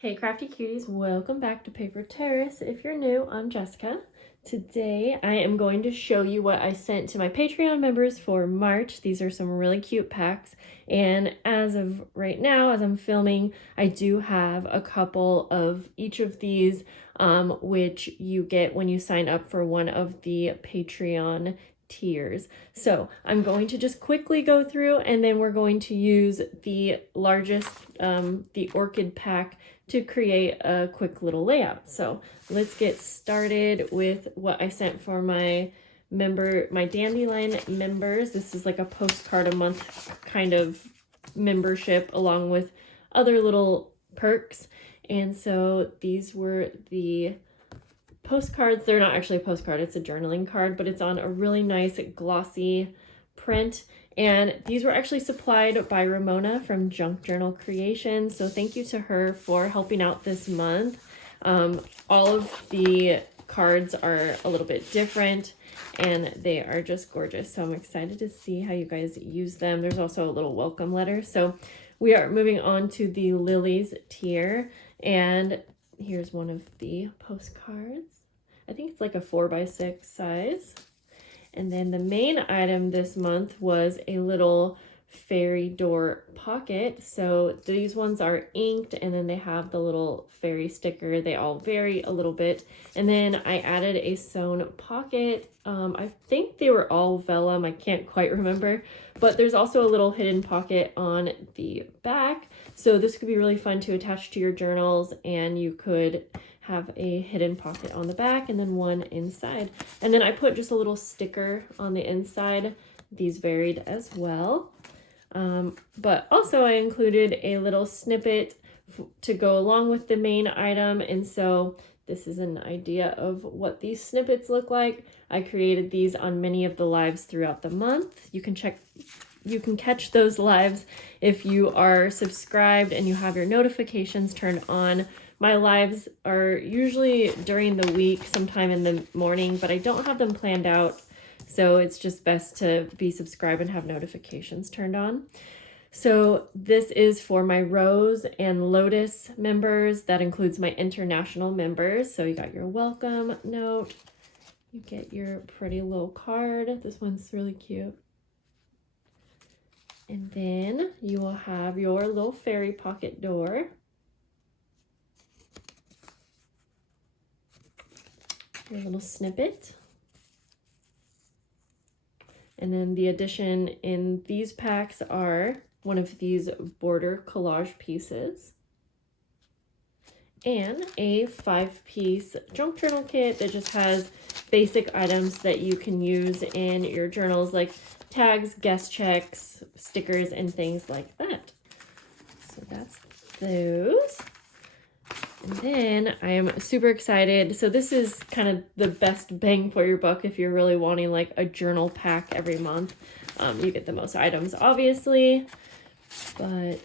Hey Crafty Cuties, welcome back to Paper Terrace. If you're new, I'm Jessica. Today I am going to show you what I sent to my Patreon members for March. These are some really cute packs, and as of right now, as I'm filming, I do have a couple of each of these which you get when you sign up for one of the Patreon tiers. So I'm going to just quickly go through, and then we're going to use the largest, the orchid pack to create a quick little layout. So let's get started with what I sent for my dandelion members. This is like a postcard a month kind of membership along with other little perks. And so these were the postcards. They're not actually a postcard, it's a journaling card, but it's on a really nice glossy print. And these were actually supplied by Ramona from Junk Journal Creations. So thank you to her for helping out this month. All of the cards are a little bit different and they are just gorgeous. So I'm excited to see how you guys use them. There's also a little welcome letter. So we are moving on to the Lilies tier. And here's one of the postcards. I think it's like a 4x6 size. And then the main item this month was a little fairy door pocket. So these ones are inked and then they have the little fairy sticker. They all vary a little bit. And then I added a sewn pocket. I think they were all vellum. I can't quite remember, but there's also a little hidden pocket on the back. So this could be really fun to attach to your journals, and you could have a hidden pocket on the back and then one inside. And then I put just a little sticker on the inside. These varied as well. But also I included a little snippet to go along with the main item. And so this is an idea of what these snippets look like. I created these on many of the lives throughout the month. You can catch those lives if you are subscribed and you have your notifications turned on. My lives are usually during the week, sometime in the morning, but I don't have them planned out. So it's just best to be subscribed and have notifications turned on. So this is for my Rose and Lotus members. That includes my international members. So you got your welcome note. You get your pretty little card. This one's really cute. And then you will have your little fairy pocket door. Your little snippet. And then the addition in these packs are one of these border collage pieces and a 5-piece junk journal kit that just has basic items that you can use in your journals, like tags, guest checks, stickers, and things like that. So that's those. And then I am super excited. So this is kind of the best bang for your buck if you're really wanting like a journal pack every month. You get the most items, obviously, but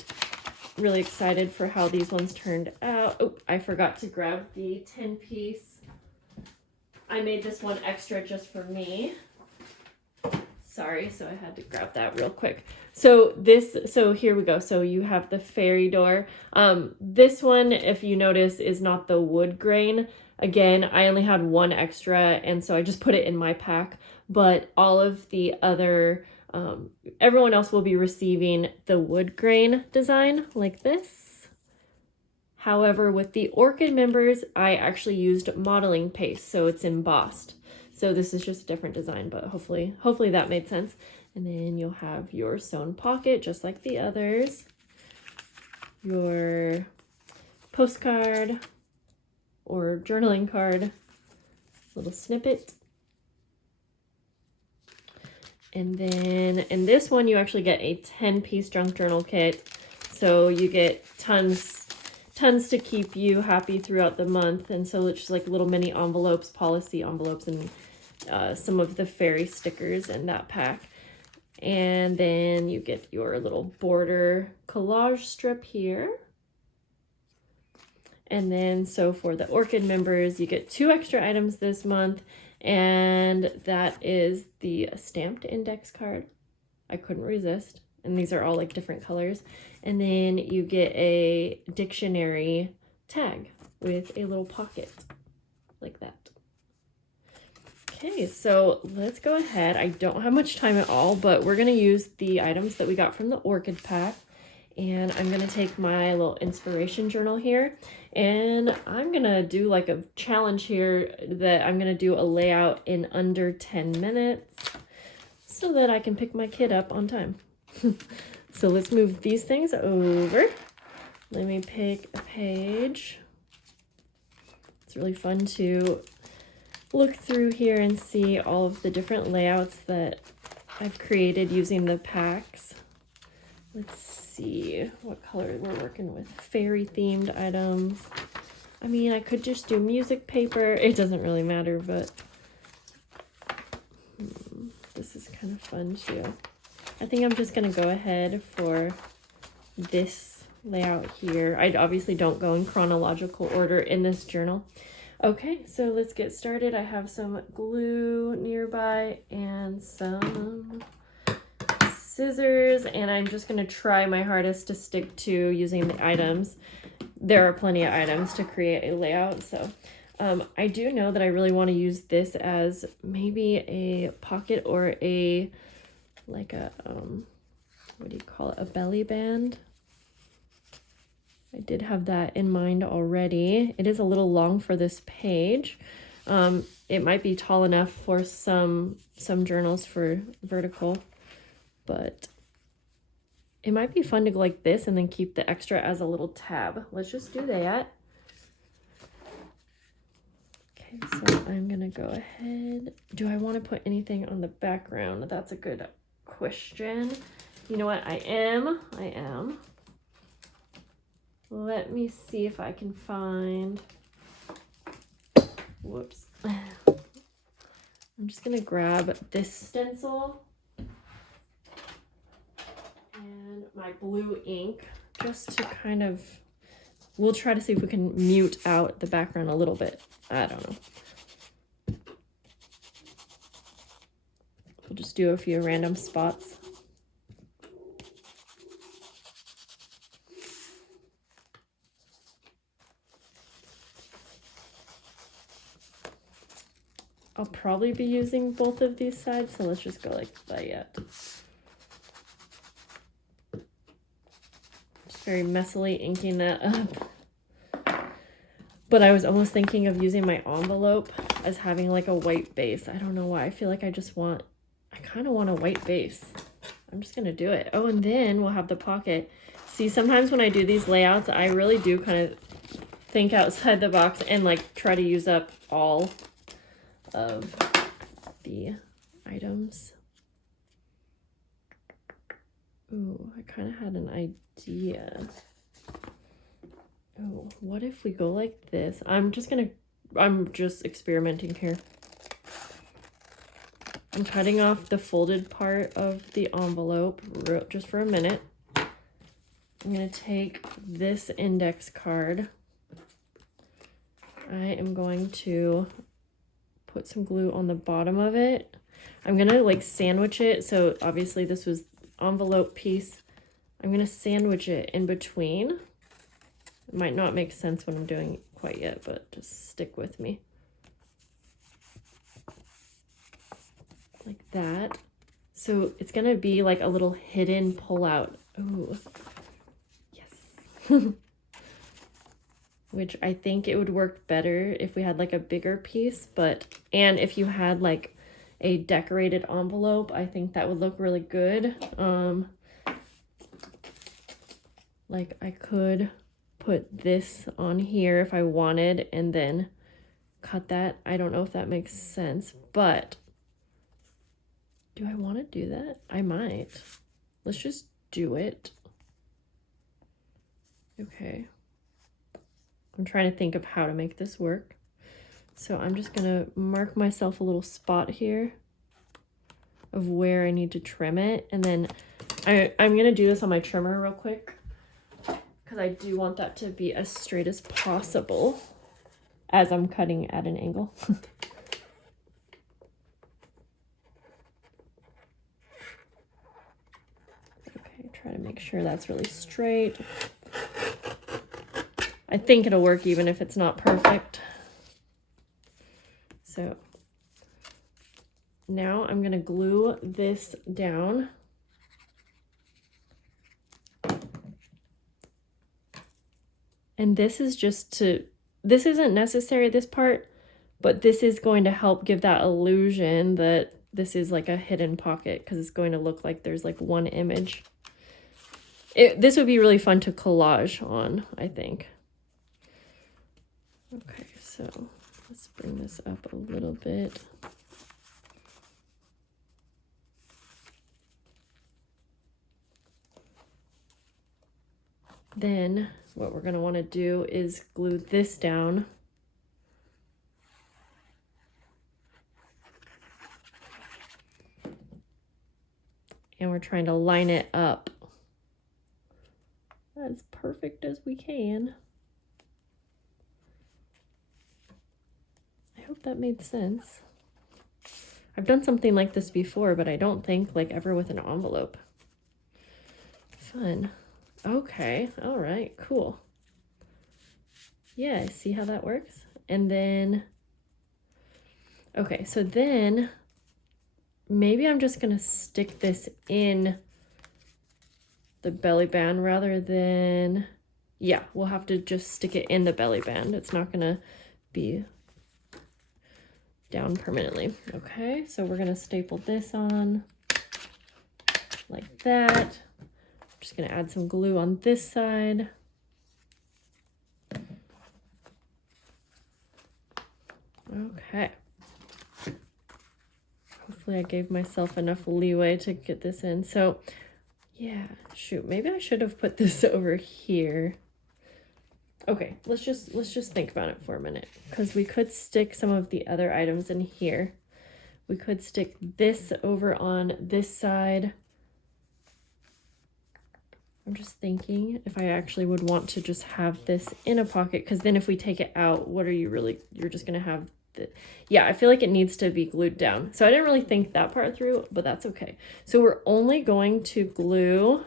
really excited for how these ones turned out. Oh, I forgot to grab the 10-piece. I made this one extra just for me. Sorry, so I had to grab that real quick. So here we go. So you have the fairy door. This one, if you notice, is not the wood grain. Again, I only had one extra, and so I just put it in my pack. But all of the other, everyone else will be receiving the wood grain design like this. However, with the orchid members, I actually used modeling paste, so it's embossed. So this is just a different design, but hopefully that made sense. And then you'll have your sewn pocket, just like the others. Your postcard or journaling card, little snippet. And then in this one, you actually get a 10-piece junk journal kit. So you get tons to keep you happy throughout the month. And so it's just like little mini envelopes, policy envelopes, and some of the fairy stickers in that pack. And then you get your little border collage strip here. And then so for the orchid members, you get 2 extra items this month, and that is the stamped index card. I couldn't resist. And these are all like different colors. And then you get a dictionary tag with a little pocket like that. Okay, so let's go ahead. I don't have much time at all, but we're going to use the items that we got from the orchid pack. And I'm going to take my little inspiration journal here, and I'm going to do like a challenge here that I'm going to do a layout in under 10 minutes so that I can pick my kid up on time. So let's move these things over. Let me pick a page. It's really fun to look through here and see all of the different layouts that I've created using the packs. Let's see what color we're working with. Fairy themed items. I mean, I could just do music paper. It doesn't really matter, but this is kind of fun too. I think I'm just gonna go ahead for this layout here. I obviously don't go in chronological order in this journal. Okay, so let's get started. I have some glue nearby and some scissors, and I'm just going to try my hardest to stick to using the items. There are plenty of items to create a layout, so I do know that I really want to use this as maybe a pocket or a, like a, what do you call it, a belly band. I did have that in mind already. It is a little long for this page. It might be tall enough for some journals for vertical, but it might be fun to go like this and then keep the extra as a little tab. Let's just do that. Okay, so I'm gonna go ahead. Do I want to put anything on the background? That's a good question. You know what? I am. Let me see if I can find, whoops. I'm just gonna grab this stencil and my blue ink just to kind of, we'll try to see if we can mute out the background a little bit. I don't know. We'll just do a few random spots. I'll probably be using both of these sides, so let's just go like that. Just very messily inking that up. But I was almost thinking of using my envelope as having like a white base. I don't know why. I feel like I kind of want a white base. I'm just going to do it. Oh, and then we'll have the pocket. See, sometimes when I do these layouts, I really do kind of think outside the box and like try to use up all of the items. Ooh, I kind of had an idea. Oh, what if we go like this? I'm just experimenting here. I'm cutting off the folded part of the envelope just for a minute. I'm going to take this index card. I am going to put some glue on the bottom of it. I'm gonna like sandwich it. So obviously this was envelope piece. I'm gonna sandwich it in between. It might not make sense when I'm doing it quite yet, but just stick with me. Like that. So it's gonna be like a little hidden pull out. Ooh, yes. Which I think it would work better if we had like a bigger piece, and if you had like a decorated envelope, I think that would look really good. Like I could put this on here if I wanted and then cut that. I don't know if that makes sense, but do I want to do that? I might. Let's just do it. Okay. I'm trying to think of how to make this work. So I'm just gonna mark myself a little spot here of where I need to trim it. And then I'm gonna do this on my trimmer real quick because I do want that to be as straight as possible as I'm cutting at an angle. Okay, try to make sure that's really straight. I think it'll work even if it's not perfect. So now I'm gonna glue this down. And this is just this isn't necessary, this part, but this is going to help give that illusion that this is like a hidden pocket, because it's going to look like there's like one image. This would be really fun to collage on, I think. Okay, so let's bring this up a little bit. Then what we're going to want to do is glue this down. And we're trying to line it up as perfect as we can. I hope that made sense. I've done something like this before, but I don't think like ever with an envelope. Fun. Okay, all right, cool. Yeah, see how that works? And then, okay, so then maybe I'm just gonna stick this in the belly band rather than, yeah, we'll have to just stick it in the belly band. It's not gonna be down permanently. Okay, so we're gonna staple this on like that. I'm just gonna add some glue on this side. Okay. Hopefully I gave myself enough leeway to get this in. So yeah, shoot, maybe I should have put this over here. Okay, let's just think about it for a minute, because we could stick some of the other items in here. We could stick this over on this side. I'm just thinking if I actually would want to just have this in a pocket, because then if we take it out, what are you really, you're just gonna have the, yeah, I feel like it needs to be glued down. So I didn't really think that part through, but that's okay. So we're only going to glue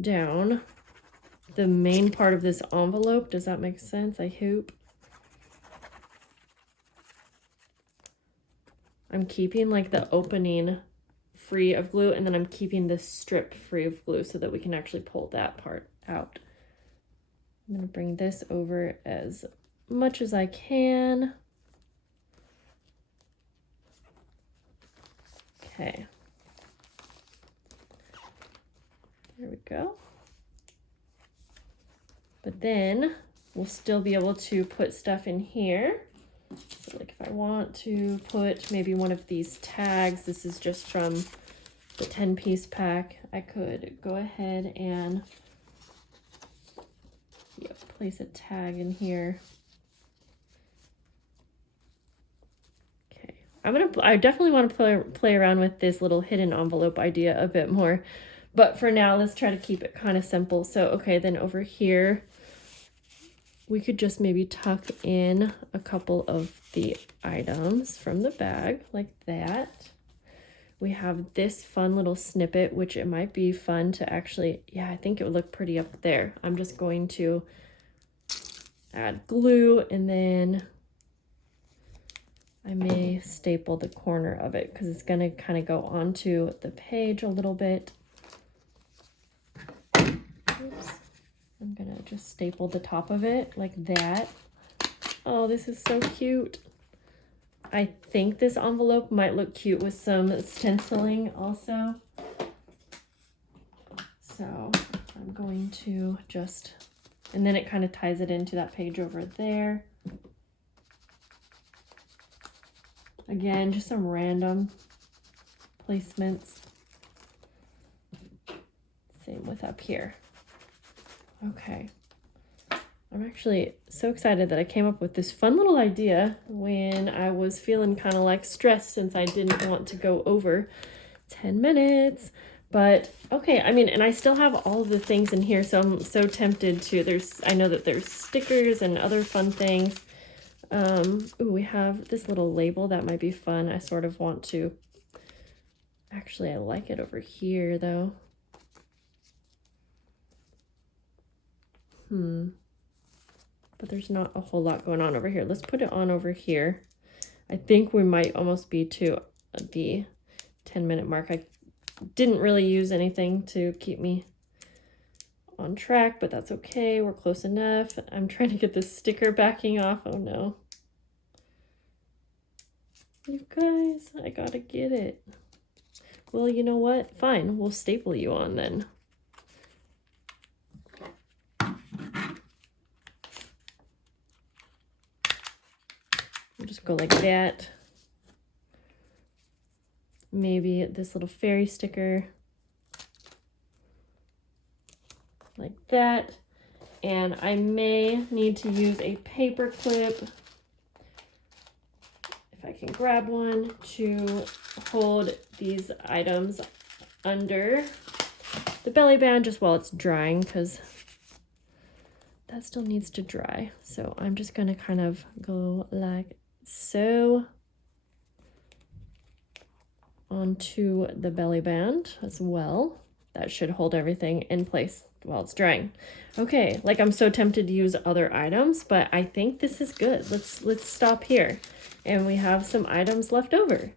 down the main part of this envelope. Does that make sense? I hope. I'm keeping like the opening free of glue, and then I'm keeping this strip free of glue so that we can actually pull that part out. I'm going to bring this over as much as I can. Okay. There we go. But then we'll still be able to put stuff in here. So like if I want to put maybe one of these tags, this is just from the 10-piece pack, I could go ahead and place a tag in here. Okay, I definitely want to play around with this little hidden envelope idea a bit more, but for now let's try to keep it kind of simple. So okay, then over here we could just maybe tuck in a couple of the items from the bag like that. We have this fun little snippet, which it might be fun to actually, yeah, I think it would look pretty up there. I'm just going to add glue, and then I may staple the corner of it because it's going to kind of go onto the page a little bit. Oops. I'm gonna just staple the top of it like that. Oh, this is so cute. I think this envelope might look cute with some stenciling also. So I'm going to just, and then it kind of ties it into that page over there. Again, just some random placements. Same with up here. Okay, I'm actually so excited that I came up with this fun little idea when I was feeling kind of like stressed, since I didn't want to go over 10 minutes. But okay, I mean, and I still have all of the things in here, so I'm so tempted to, I know that there's stickers and other fun things. Ooh, we have this little label that might be fun. I sort of want to, actually I like it over here though. But there's not a whole lot going on over here. Let's put it on over here. I think we might almost be to the 10-minute mark. I didn't really use anything to keep me on track, but that's okay. We're close enough. I'm trying to get this sticker backing off. Oh no. You guys, I gotta get it. Well, you know what? Fine, we'll staple you on then. We'll just go like that. Maybe this little fairy sticker. Like that. And I may need to use a paper clip, if I can grab one, to hold these items under the belly band just while it's drying, because that still needs to dry. So I'm just going to kind of go like so onto the belly band as well. That should hold everything in place while it's drying. Okay, like I'm so tempted to use other items, but I think this is good. Let's stop here. And we have some items left over.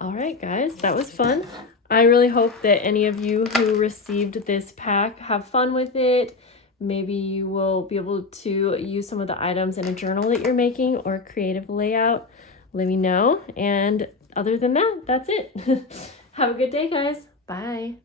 All right, guys, that was fun. I really hope that any of you who received this pack have fun with it. Maybe you will be able to use some of the items in a journal that you're making or creative layout. Let me know. And other than that, that's it. Have a good day, guys. Bye.